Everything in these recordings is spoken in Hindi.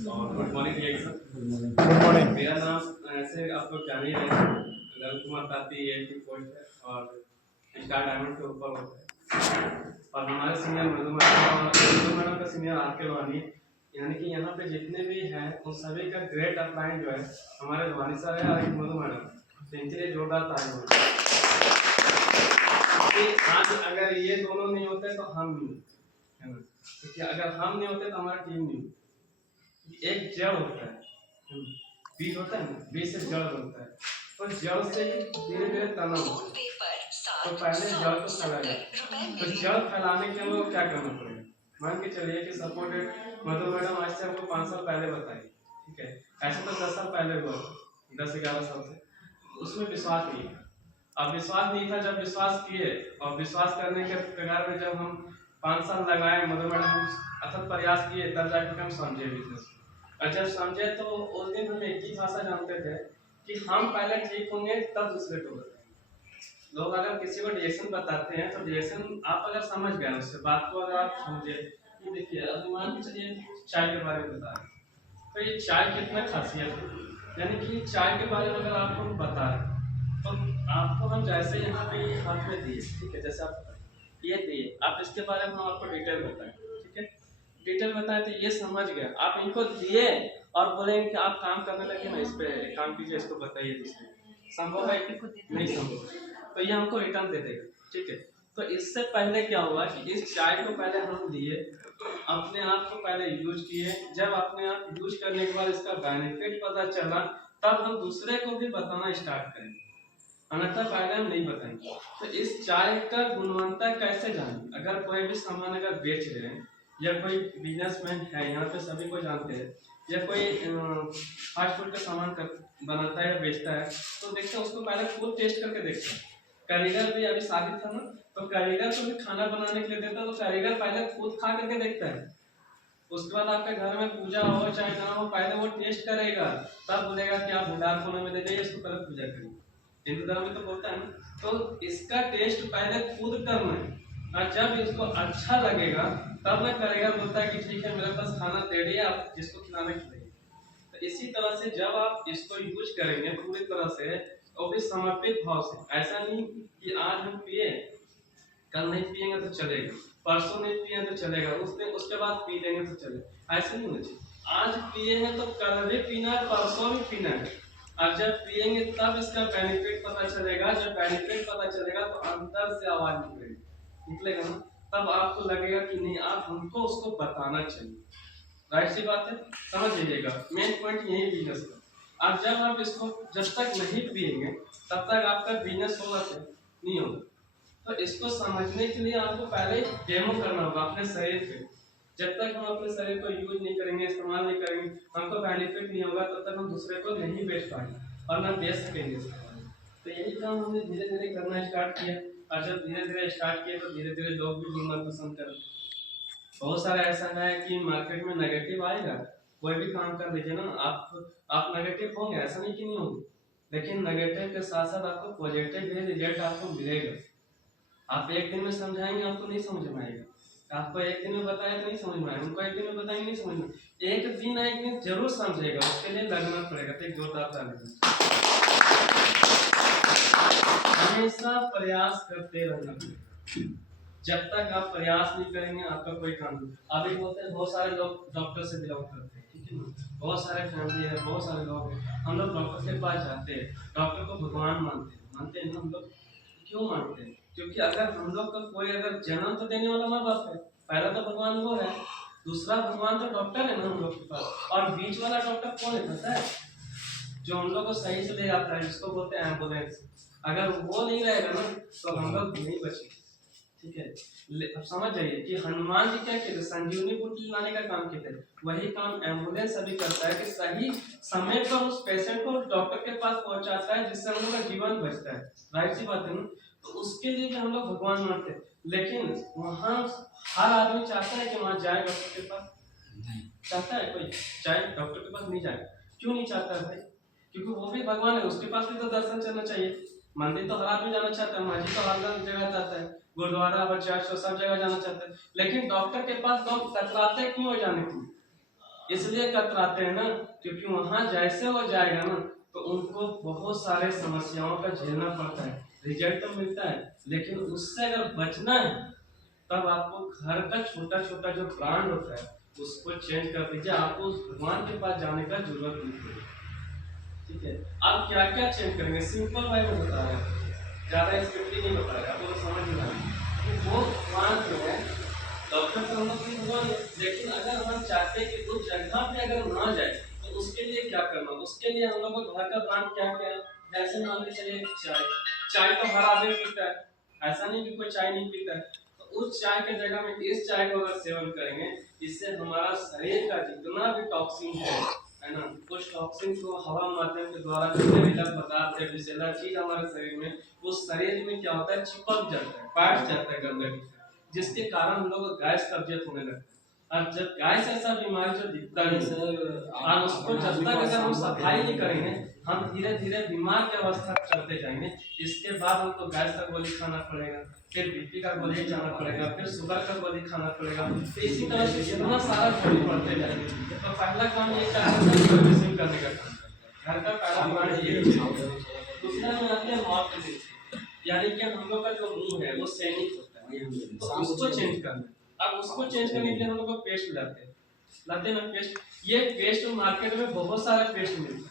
और good morning reaction. Good morning. मेरा नाम ऐसे आप लोग जान ही रहे हैं, ललित कुमार ताती एएलटी पोस्ट है और स्टार डायमंड के ऊपर होता है। और हमारे सीनियर मधु मैडम का सीनियर आरके लोहानी, यानी कि यहाँ पे जितने भी हैं उन सभी का ग्रेट अपलाइन जो है हमारे लोहानी सर है और एक मधु मैडम, तो इनके लिए जोरदार तालियां हो। आज अगर ये दोनों नहीं होते तो हम नहीं, है ना, क्योंकि अगर हम नहीं होते तो हमारी टीम नहीं होती। एक जड़ होता है, बीज होता है ना, बीज से जड़ बनता है, तो जड़ से ही धीरे धीरे तना होता है। तो पहले जड़ को फैलाया, तो जड़ फैलाने के लिए क्या करना पड़ेगा। मान के चलिए कि सपोर्टेड मधु मैडम आज से हमको 5 साल पहले बताई, ठीक है, ऐसे तो 10 साल पहले हुआ, 10-11 साल से उसमें विश्वास नहीं था। अब विश्वास नहीं था, जब विश्वास किए और विश्वास करने के प्रकार में जब हम 5 साल लगाए, मधु मैडम अथक प्रयास किए, तब जाकर हम समझे बिजनेस। और जब समझे तो उस दिन हम एक ही भाषा जानते थे कि हम पहले ठीक होंगे तब दूसरे को बताएंगे। लोग अगर किसी को डिरेक्शन बताते हैं तो डिरेक्शन आप अगर समझ गए उससे बात को, अगर आप समझे कि देखिए अभी मान के चलिए चाय के बारे में बता रहे हैं, तो ये चाय कितना खासियत है, यानी कि चाय के बारे में अगर आपको हम बता रहे हैं तो आपको हम जैसे यहाँ पे हाथ में दिए, ठीक है, जैसे आप ये दिए, आप इसके बारे में हम आपको डिटेल बताएं, ठीक है, डिटेल बताएं तो ये समझ गए। आप इनको दिए और बोलेंगे कि आप काम करने लगे ना, इस पे काम कीजिए, इसको बताइए दूसरे, संभव है कि नहीं संभव, तो ये हमको रिटर्न दे देगा, ठीक है। तो इससे पहले क्या हुआ कि इस चाय को पहले हम दिए, अपने आप को पहले यूज किए, जब अपने आप यूज करने के बाद इसका बेनिफिट पता चला तब हम दूसरे को भी बताना स्टार्ट करें, अन्यथा पहले हम नहीं बताएंगे। तो इस चाय का गुणवत्ता कैसे जाने, अगर कोई भी सामान अगर बेच रहे हैं या कोई बिजनेसमैन है, यहाँ पे सभी को जानते हैं, या कोई फास्ट फूड का सामान बनाता है या बेचता है, तो देखते हैं उसको पहले खुद टेस्ट करके देखते हैं। कारीगर भी अभी शादी था ना, तो कारीगर को भी खाना बनाने के लिए देता है, तो कारीगर पहले खुद खा करके देखता है। उसके बाद आपके घर में पूजा हो चाहे ना हो, पहले वो टेस्ट करेगा, तब बोलेगा कि आप भंडार कोने में ले जाइए, इसको पहले पूजा करिए। हिंदू धर्म में तो बोलता है ना, तो इसका टेस्ट पहले खुद करना है, और जब इसको अच्छा लगेगा तब मैं करेगा, बोलता है कि ठीक है मेरे पास खाना रेडी है, आप जिसको खिलाना खिलाइए। तो इसी तरह से जब आप इसको यूज करेंगे पूरी तरह से और भी समर्पित भाव से, ऐसा नहीं कि आज हम पिए कल नहीं पिएंगे तो चलेगा, परसों नहीं पिए तो चलेगा, उस दिन उसके बाद पी लेंगे तो चलेगा, ऐसे नहीं होना चाहिए। आज पिए हैं तो कल भी पीना है, परसों भी पीना है, और जब पिएंगे तब इसका बेनिफिट पता चलेगा। जब बेनिफिट पता चलेगा तो अंदर से आवाज निकलेगा ना, तब आपको लगेगा कि नहीं, आप हमको उसको बताना चाहिए। राइट सी बात है, समझ लीजिएगा, मेन पॉइंट यही बिजनेस का। अब जब आप इसको जब तक नहीं पिएंगे तब तक आपका बिजनेस होगा नहीं होगा। तो इसको समझने के लिए आपको पहले डेमो करना होगा अपने शरीर पे। जब तक हम अपने शरीर को यूज नहीं करेंगे, इस्तेमाल नहीं करेंगे, हमको बेनिफिट नहीं होगा, तब तक हम दूसरे को नहीं बेच पाएंगे और ना बेच सकेंगे। तो यही काम हमने धीरे धीरे करना स्टार्ट किया, और जब धीरे धीरे स्टार्ट किया तो धीरे धीरे लोग भी जुड़ना पसंद कर। बहुत सारा ऐसा है कि मार्केट में नेगेटिव आएगा, कोई भी काम कर लीजिए ना, आप नेगेटिव होंगे, ऐसा नहीं कि नहीं होंगे, लेकिन नेगेटिव के साथ साथ आपको पॉजिटिव भी रिजल्ट आपको मिलेगा। आप एक दिन में समझाएंगे आपको नहीं समझ में आएगा, आपको एक दिन में बताया तो नहीं समझ में आएगा, उनको एक दिन में बताएंगे नहीं समझ में, एक दिन जरूर समझेगा, उसके लिए लगना पड़ेगा। तो एक जोरदार ताली। हमेशा प्रयास करते रहना पड़ेगा, जब तक आप प्रयास नहीं करेंगे आपका कोई काम नहीं। अभी बोलते हैं बहुत सारे लोग डॉक्टर से बिलोंग करते हैं, ठीक है ना, बहुत सारे फैमिली है, बहुत सारे लोग हैं, हम लोग डॉक्टर के पास जाते हैं, डॉक्टर को भगवान मानते हैं ना हम लोग। क्यों मानते हैं? क्योंकि अगर हम लोग का कोई अगर जन्म तो देने वाला माँ बाप है, पहला तो भगवान वो है, दूसरा भगवान तो डॉक्टर है ना हम लोग के पास, और बीच वाला डॉक्टर कौन है पता है? जो हम लोग को सही से ले जाता है, जिसको बोलते हैं एम्बुलेंस। अगर वो नहीं रहेगा ना तो हम लोग नहीं बचेंगे, ठीक है। अब समझ जाइए कि हनुमान जी क्या कहते, संजीवनी बूटी लाने का काम कहते हैं, वही काम एम्बुलेंस अभी करता है कि सही समय पर उस पेशेंट को डॉक्टर के पास पहुंचाता है, जिससे हम लोग का जीवन बचता है। राइट सी बात है ना, तो उसके लिए भी हम लोग भगवान मानते हैं, लेकिन वहाँ हर आदमी चाहता है कि वहाँ जाए डॉक्टर के पास, चाहता है कोई जाए डॉक्टर के पास नहीं जाए, क्यों नहीं चाहता है भाई? क्योंकि वो भी भगवान है, उसके पास भी तो दर्शन चलना चाहिए। मंदिर तो हर आदमी जाना चाहता है, मस्जिद तो हर जगह जाता है, गुरुद्वारा और चर्च सब जगह जाना चाहते हैं, लेकिन डॉक्टर के पास लोग कतराते क्यों हो जाने के लिए? इसलिए कतराते हैं ना, क्योंकि वहां जैसे हो जाएगा ना तो उनको बहुत सारे समस्याओं का झेलना पड़ता है। रिजल्ट तो मिलता है, लेकिन उससे अगर बचना है तब आपको घर का छोटा छोटा जो ब्रांड होता है उसको चेंज कर दीजिए। आपको उस भगवान के पास जाने का जरूरत नहीं पड़ेगी। ठीक है, आप क्या क्या चेंज करेंगे सिंपल वे में बता रहे हैं, ज्यादा स्क्रिप्टली नहीं बता रहे, आपको तो समझ में आए वो भगवान जो है डॉक्टर तो हम लोग की भगवान है, लेकिन अगर हम चाहते हैं कि उस जगह पे अगर ना जाए तो उसके लिए क्या करना, उसके लिए हम लोग को घर का ब्रांड क्या क्या है। जैसे मान के चलिए चाय, चाय तो हर आदमी पीता है, ऐसा नहीं कि कोई चाय नहीं पीता है, तो उस चाय के जगह में इस चाय को अगर सेवन करेंगे इससे हमारा शरीर का जितना भी टॉक्सिन है ना, उस टॉक्सिन को हवा माध्यम के द्वारा जो जहरीला पदार्थ है विषैला चीज हमारे शरीर में, उस शरीर में क्या होता है चिपक जाता है, बैठ जाता है गंदगी, जिसके कारण हम लोग को गैस कब्जियत होने लगता है। और जब गैस ऐसा बीमारी जो दिखता है सर, और उसको जब तक अगर हम सफाई नहीं करेंगे हम धीरे धीरे बीमार की अवस्था चलते जाएंगे। इसके बाद हमको गैस का गोली खाना पड़ेगा, फिर बीपी का गोली खाना पड़ेगा, फिर शुगर का गोली खाना पड़ेगा, तो इसी तरह से इतना सारा गोली पड़ते जाएंगे। तो पहला काम ये सर्विसिंग करने का काम करता है, घर का पहला ब्रांड ये है। दूसरा में आते हैं माउथ डिजीज, यानी कि हम लोग का जो मुंह है वो सैनिक होता है, तो उसको चेंज करना है। अब उसको चेंज करने के लिए हम लोग को पेस्ट लाते हैं ना पेस्ट। ये पेस्ट मार्केट में बहुत सारा पेस्ट मिलता है,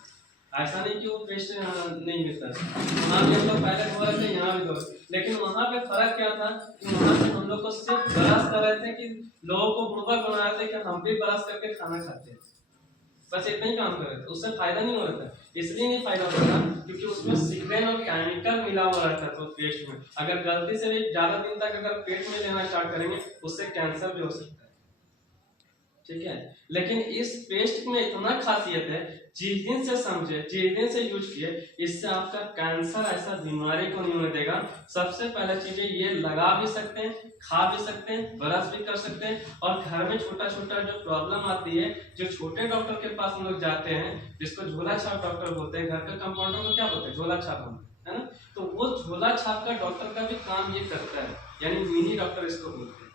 ऐसा नहीं कि वो पेस्ट नहीं मिलता है, वहाँ भी हम लोग पहले धो रहे थे यहाँ भी धो, लेकिन वहाँ पे फर्क क्या था कि वहाँ पे हम लोग को सिर्फ ब्रश कर रहे थे कि लोगों को बुड़बक बना रहे थे कि हम भी ब्रश करके खाना खाते हैं, बस इतना ही काम कर रहे थे, उससे फायदा नहीं हो रहा था। इसलिए नहीं फायदा हो रहा था क्योंकि उसमें सिक्रेन और केमिकल मिला हुआ रहता है, तो पेस्ट में अगर गलती से भी ज्यादा दिन तक अगर पेट में लेना स्टार्ट करेंगे उससे कैंसर भी हो सकता है। ठीक है, लेकिन इस पेस्ट में इतना खासियत है, जिस दिन से समझे जिस दिन से यूज किए इससे आपका कैंसर ऐसा बीमारी को नहीं होने देगा। सबसे पहले चीजें ये लगा भी सकते हैं, खा भी सकते हैं, ब्रश भी कर सकते हैं, और घर में छोटा छोटा जो प्रॉब्लम आती है, जो छोटे डॉक्टर के पास हम लोग जाते हैं जिसको झोला छाप डॉक्टर बोलते हैं, घर का कंपाउंडर को क्या बोलते हैं झोला छाप है ना, तो वो झोला छाप का डॉक्टर का भी काम ये करता है, यानी मिनी डॉक्टर इसको बोलते हैं।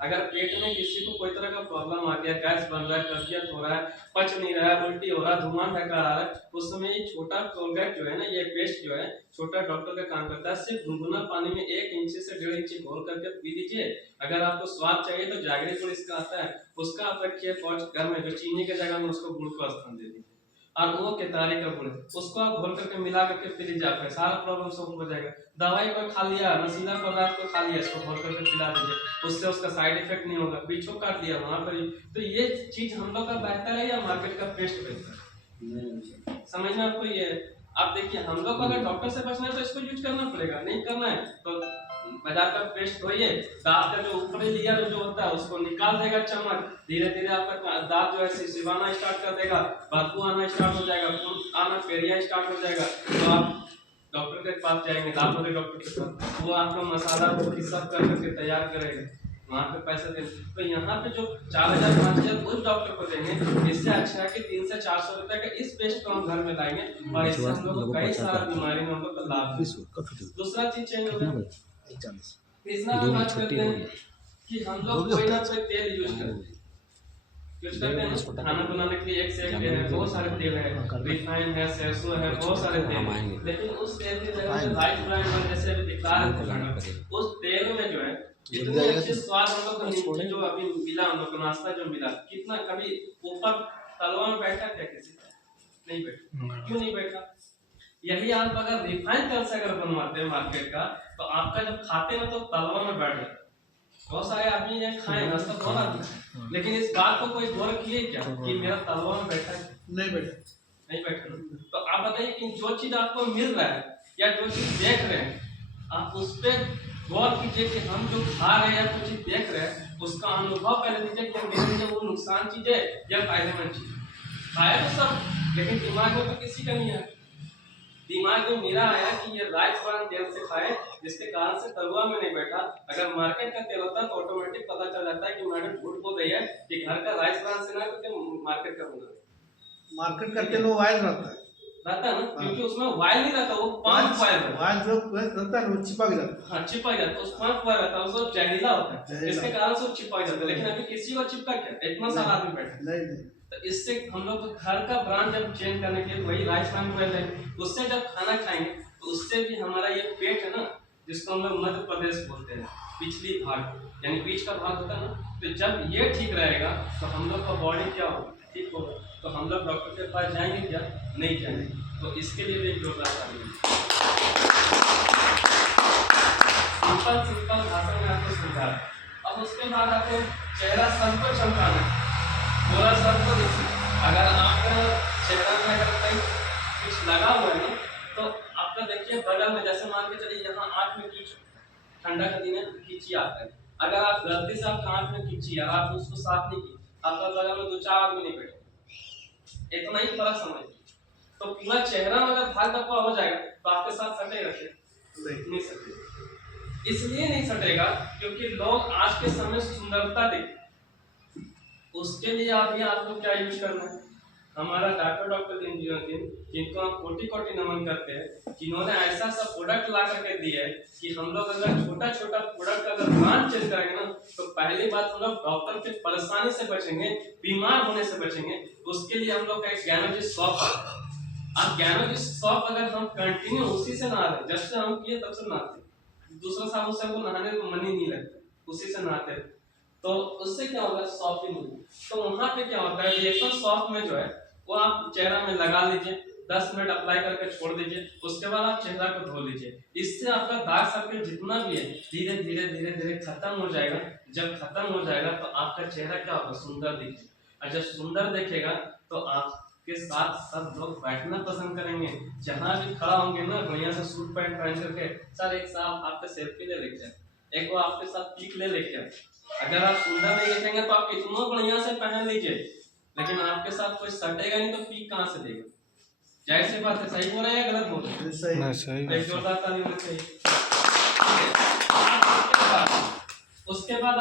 अगर पेट में किसी को कोई तरह का प्रॉब्लम आ गया, गैस बन रहा है, कब्जियत हो रहा है, पच नहीं रहा है, उल्टी हो रहा है, धुआं ढका आ रहा है, उस समय ये छोटा कोलगेट जो है ना, ये पेस्ट जो है छोटा डॉक्टर का काम करता है। सिर्फ गुनगुना पानी में 1 इंच से 1.5 इंच घोल करके पी लीजिए। अगर आपको स्वाद चाहिए तो जागरी गुड़ इसका आता है, उसका आप रखिए पौच घर में, जो चीनी के जगह में उसको गुड़ को स्थान दे दीजिए, और वो केतारी का गुड़ उसको आप घोल करके मिला करके पी लीजिए, आपका सारा प्रॉब्लम सॉल्व हो जाएगा। दवाई को खा लिया, नशीला पदार्थ को खा लिया, इसको घोल करके पिला दीजिए, उससे उसका साइड इफेक्ट नहीं होगा। बीचो काट लिया वहां पर ही, तो ये चीज हम लोग का बेहतर है या मार्केट का पेस्ट बेहतर है? समझ में आपको ये आप देखिए, हम लोग को अगर डॉक्टर से बचना है तो इसको यूज करना पड़ेगा, नहीं करना है तो बाजार का पेस्ट धोइए, दांत का जो ऊपरी लेयर जो होता है उसको निकाल देगा चम्मच, धीरे धीरे आपका दांत जो है सिवाना स्टार्ट कर देगा, बदबू आना स्टार्ट हो जाएगा, खून आना पेरिया स्टार्ट हो जाएगा, तो आप डॉक्टर के पास जाएंगे, दांत वाले डॉक्टर के पास, वो आपका मसाला सब कर करके तैयार करेगा, वहाँ पे पैसे देंगे। तो यहाँ पे जो 4000-5000 उस डॉक्टर को देंगे, इससे अच्छा है कि 300 से 400 रुपए का इस पेस्ट को हम घर में लाएंगे और इससे हम लोग को कई सारा बीमारी में हम लोग को लाभ है। दूसरा चीज चेंज हो गया, तीसरा बात करते हैं कि हम लोग कोई ना कोई तेल यूज करते हैं खाना बनाने के लिए, एक से एक तेल है, बहुत सारे तेल है, रिफाइन है, सरसों है, बहुत सारे तेल है, लेकिन उस तेल की जगह पे राइस ब्रांड जैसे अभी दिखा रहे थे, उस तेल में जो है इतने अच्छे स्वाद हम लोग को जो अभी मिला, हम लोग को नाश्ता जो मिला, कितना कभी ऊपर तलवा में बैठा क्या किसी का? नहीं बैठा। क्यों नहीं बैठा? यही आप अगर रिफाइन तेल से अगर बनवाते हैं मार्केट का, तो आपका जब खाते हैं तो तलवा में बैठ जाता है। बहुत सारे आदमी ये खाए नाश्ता बोला, लेकिन इस बात को कोई गौर किए क्या कि मेरा तलवा में बैठा है? नहीं बैठा। तो आप बताइए कि जो चीज आपको मिल रहा है या जो चीज देख रहे हैं, आप उस पर गौर कीजिए कि हम जो खा रहे हैं या कुछ चीज देख रहे हैं उसका अनुभव पहले लीजिए कि मेरे लिए वो नुकसान चीज है या फायदेमंद चीज है। खाया तो सब, लेकिन दिमाग में तो किसी का नहीं है। दिमाग में मेरा आया कि ये राइस ब्रांड तेल से खाए, जिसके कारण से तलवा में नहीं बैठा। अगर मार्केट का तेल होता तो ऑटोमेटिक पता चल जाता है कि मैडम झूठ बोल रही है कि घर का राइस ब्रांड से ना करके मार्केट का बना। मार्केट का तेल वो ऑयल रहता है ना, क्योंकि उसमें ऑयल नहीं रहता, वो पांच ऑयल रहता है, जो रहता है वो चिपक जाता है। हाँ, चिपक जाता है, उस पांच ऑयल रहता है, उसको जहरीला होता है, इसके कारण से चिपक जाता है। लेकिन अभी किसी को चिपका क्या, इतना सारा आदमी बैठा नहीं, तो इससे हम लोग घर का ब्रांड जब चेंज करने के लिए वही राइस ब्रांड को लेते हैं, उससे जब खाना खाएंगे तो उससे भी हमारा ये पेट है ना, जिसको हम लोग मध्य प्रदेश बोलते हैं, पिछली भाग यानी बीच का भाग होता है ना, तो जब ये ठीक रहेगा तो हम लोग का बॉडी क्या होगा, ठीक होगा। तो हम लोग डॉक्टर के पास जाएंगे क्या, नहीं जाएंगे। तो इसके लिए भी एक योजना चाहिए। सिंपल भाषा में आपको समझा। अब उसके बाद आपको चेहरा सबको चमकाना, पूरा सबको देखिए। अगर आपका चेहरा में अगर कहीं कुछ लगा हुआ है ना, तो आपका देखिए बगल में, जैसे मान के चलिए यहाँ आँख में कीच, ठंडा का दिन है कीची आता है, अगर आप गलती से आपका आँख में कीची और आप उसको साफ नहीं की, आपका बगल में 2-4 आदमी नहीं बैठे, इतना ही फर्क समझिए। तो पूरा चेहरा में अगर भाग दफा हो जाएगा तो आपके साथ सटेगा क्या, नहीं सटेगा। इसलिए नहीं सटेगा क्योंकि लोग आज के समय सुंदरता देखते, उसके लिए अभी आपको क्या यूज करना है। हमारा डॉक्टर जिनको हम कोटि नमन करते हैं, जिन्होंने ऐसा सा प्रोडक्ट ला करके दिया है कि हम लोग अगर छोटा प्रोडक्ट अगर ब्रांड चेंज करेंगे ना, तो पहली बात हम लोग डॉक्टर के परेशानी से बचेंगे, बीमार होने से बचेंगे। उसके लिए हम लोग का एक ज्ञानोजी शॉप है। अब ज्ञानोजी शॉप अगर हम कंटिन्यू उसी से नहाते, जब से हम किए तब से नहाते, दूसरा साबुन से हमको नहाने को मन ही नहीं लगता, उसी से नहाते, तो उससे क्या होगा, सॉफ्टिंग होगी। तो वहां पे क्या होता है, रिएक्शन सॉफ्ट में जो है वो आप चेहरा में लगा लीजिए, 10 मिनट अप्लाई करके छोड़ दीजिए, उसके बाद आप चेहरा को धो लीजिए। इससे आपका दाग सर्कल जितना भी है धीरे धीरे खत्म हो जाएगा। जब खत्म हो जाएगा तो आपका चेहरा क्या होगा, सुंदर दिखेगा। और जब सुंदर दिखेगा तो आपके साथ सब लोग बैठना पसंद करेंगे। जहां भी खड़ा होंगे ना, बढ़िया से सूट पैंट पहन करके, सर एक साहब आपका सेल्फी ले लेके, एक वो आपके साथ पिक ले लेके। अगर आप सुंदर नहीं दिखेंगे तो आप कितना बढ़िया से पहन लीजिए, लेकिन आपके साथ कोई सटेगा नहीं तो पीक कहां से देगा। जाहिर सी बात है, सही बोल रहे हैं या गलत बोल रहे हैं? सही। जोरदार ताली होनी चाहिए। उसके बाद